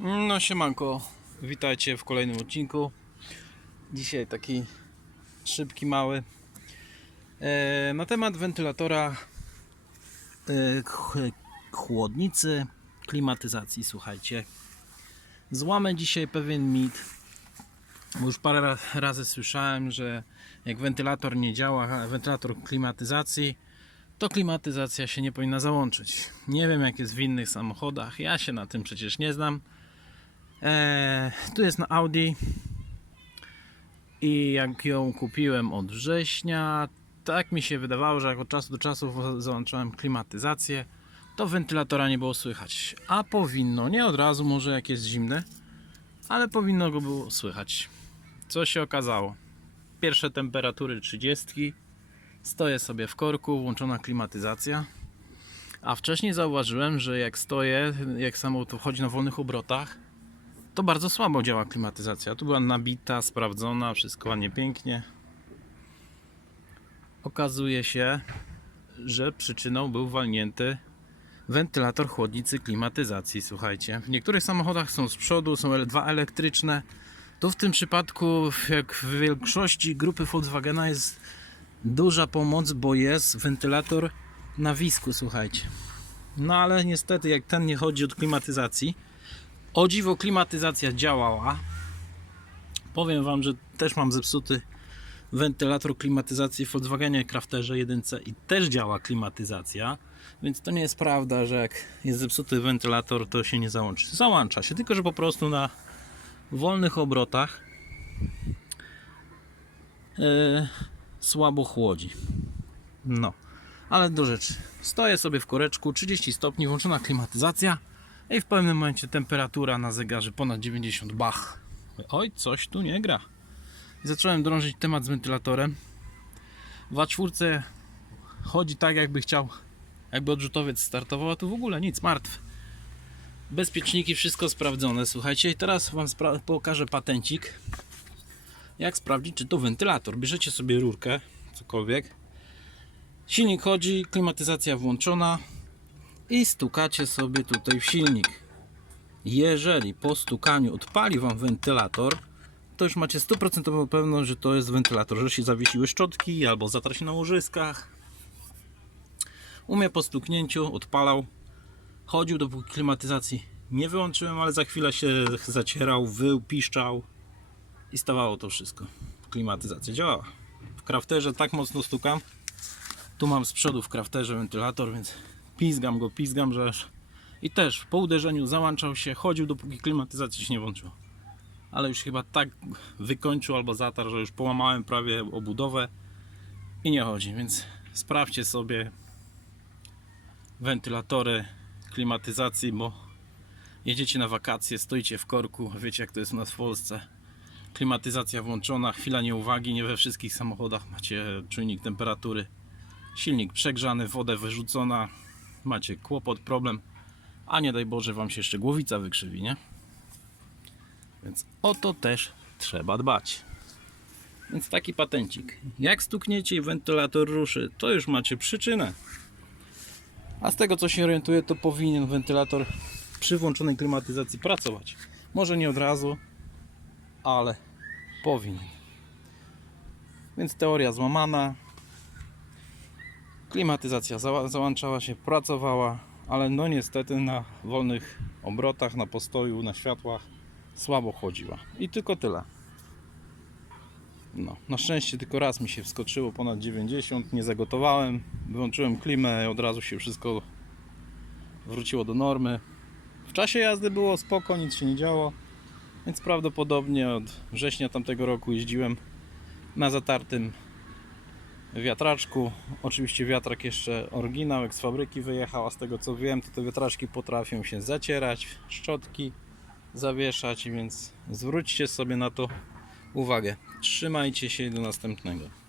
No siemanko, witajcie w kolejnym odcinku. Dzisiaj taki szybki, mały. E, na temat wentylatora e, ch- chłodnicy, klimatyzacji, słuchajcie. Złamę dzisiaj pewien mit, bo już parę ra- razy słyszałem, że jak wentylator nie działa, wentylator klimatyzacji, to klimatyzacja się nie powinna załączyć. Nie wiem jak jest w innych samochodach, ja się na tym przecież nie znam. Eee, tu jest na Audi i jak ją kupiłem od września, tak mi się wydawało, że jak od czasu do czasu załączałem klimatyzację, to wentylatora nie było słychać. A powinno, nie od razu, może jak jest zimne, ale powinno go było słychać. Co się okazało? Pierwsze temperatury 30, stoję sobie w korku, włączona klimatyzacja. A wcześniej zauważyłem, że jak stoję, jak samochód wchodzi na wolnych obrotach, to bardzo słabo działa klimatyzacja. Tu była nabita, sprawdzona, wszystko ładnie, pięknie. Okazuje się, że przyczyną był walnięty wentylator chłodnicy klimatyzacji. Słuchajcie, w niektórych samochodach są z przodu, są dwa elektryczne. Tu w tym przypadku, jak w większości grupy Volkswagena, jest duża pomoc, bo jest wentylator na wisku. Słuchajcie. No ale niestety, jak ten nie chodzi od klimatyzacji, o dziwo klimatyzacja działała. Powiem Wam, że też mam zepsuty wentylator klimatyzacji w Volkswagenie Crafterze 1 i też działa klimatyzacja. Więc to nie jest prawda, że jak jest zepsuty wentylator, to się nie załączy. Załącza się, tylko że po prostu na wolnych obrotach yy, słabo chłodzi. No, ale do rzeczy. Stoję sobie w koreczku, 30 stopni, włączona klimatyzacja. I w pewnym momencie temperatura na zegarze ponad 90 bach. Oj, coś tu nie gra. I zacząłem drążyć temat z wentylatorem. W A4 chodzi tak, jakby chciał, jakby odrzutowiec startował, a tu w ogóle nic, martw. Bezpieczniki, wszystko sprawdzone. Słuchajcie, i teraz Wam pokażę patencik. Jak sprawdzić, czy to wentylator. Bierzecie sobie rurkę, cokolwiek. Silnik chodzi, klimatyzacja włączona i stukacie sobie tutaj w silnik. Jeżeli po stukaniu odpali Wam wentylator, to już macie 100% pewność, że to jest wentylator, że się zawiesiły szczotki albo zatarł się na łożyskach. U mnie po stuknięciu odpalał, chodził dopóki klimatyzacji nie wyłączyłem, ale za chwilę się zacierał, wył, piszczał i stawało to wszystko. Klimatyzacja działała. W krafterze tak mocno stukam, tu mam z przodu w krafterze wentylator, więc pizgam go, pizgam, że aż... I też po uderzeniu załączał się, chodził dopóki klimatyzacja się nie włączyła. Ale już chyba tak wykończył albo zatarł, że już połamałem prawie obudowę i nie chodzi, więc sprawdźcie sobie wentylatory klimatyzacji, bo jedziecie na wakacje, stoicie w korku, wiecie jak to jest u nas w Polsce. Klimatyzacja włączona, chwila nieuwagi, nie we wszystkich samochodach macie czujnik temperatury silnik przegrzany, wodę wyrzucona, macie kłopot, problem, a nie daj Boże Wam się jeszcze głowica wykrzywi, nie? Więc o to też trzeba dbać. Więc taki patencik. Jak stukniecie i wentylator ruszy, to już macie przyczynę. A z tego co się orientuję, to powinien wentylator przy włączonej klimatyzacji pracować. Może nie od razu, ale powinien. Więc teoria złamana, Klimatyzacja zała- załączała się, pracowała, ale no niestety na wolnych obrotach, na postoju, na światłach słabo chodziła. I tylko tyle. No, na szczęście tylko raz mi się wskoczyło ponad 90, nie zagotowałem, wyłączyłem klimę, od razu się wszystko wróciło do normy. W czasie jazdy było spoko, nic się nie działo, więc prawdopodobnie od września tamtego roku jeździłem na zatartym wiatraczku. Oczywiście wiatrak jeszcze oryginał, jak z fabryki wyjechał, a z tego co wiem, to te wiatraczki potrafią się zacierać, szczotki zawieszać, więc zwróćcie sobie na to uwagę. Trzymajcie się do następnego.